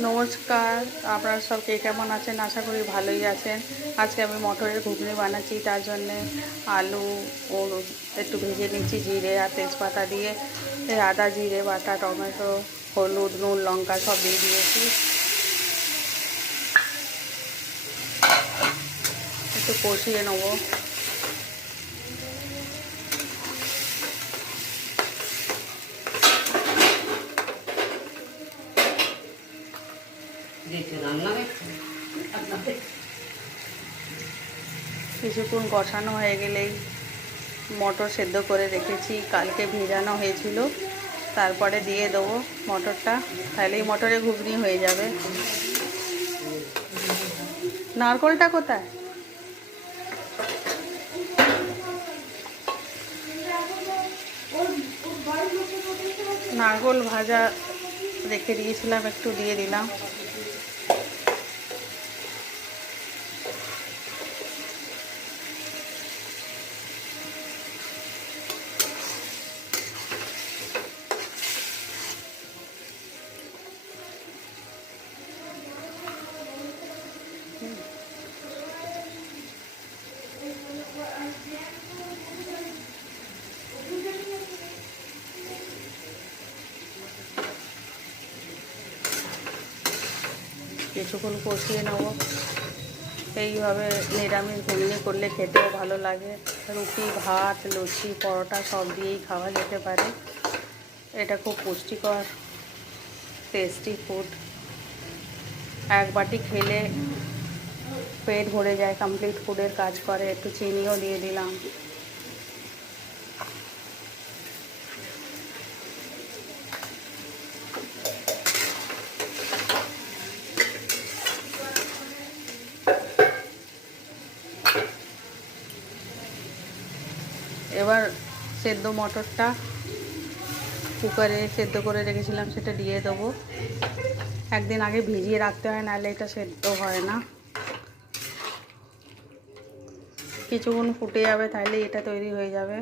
নমস্কার, আপনারা সব কে কেমন আছেন? আশা করি ভালোই আছেন। আজকে আমি মটরের ঘুগনি বানাচ্ছি। তার জন্যে আলু ও একটু ভেজে নিচ্ছি জিরে আর তেজপাতা দিয়ে। আদা জিরে বাটা, টমেটো, হলুদ, নুন, লঙ্কা সব দিয়ে দিয়েছি। একটু কষিয়ে নেবো। কিছুক্ষণ কষানো হয়ে গেলেই মটর সেদ্ধ করে রেখেছি, কালকে ভেজানো হয়েছিল, তারপরে দিয়ে দেবো মটরটা। তাহলেই মটরে ঘুগনি হয়ে যাবে। নারকোলটা কোথায়? নারকোল ভাজা রেখে দিয়েছিলাম, একটু দিয়ে দিলাম। কিছুক্ষণ কষিয়ে নেব। এইভাবে নিরামিষ ঘুগনি করলে খেতেও ভালো লাগে। রুটি, ভাত, লুচি, পরোটা সব দিয়েই খাওয়া যেতে পারে। এটা খুব পুষ্টিকর, টেস্টি ফুড। এক বাটি খেলে পেট ভরে যায়, কমপ্লিট ফুডের কাজ করে। একটু চিনিও দিয়ে দিলাম। এবার সেদ্ধ মটরটা কুকারে সেদ্ধ করে রেখেছিলাম, সেটা দিয়ে দেবো। একদিন আগে ভিজিয়ে রাখতে হয়, নাহলে এটা সেদ্ধ হয় না। কিছুক্ষণ ফুটে যাবে, তাহলে এটা তৈরি হয়ে যাবে।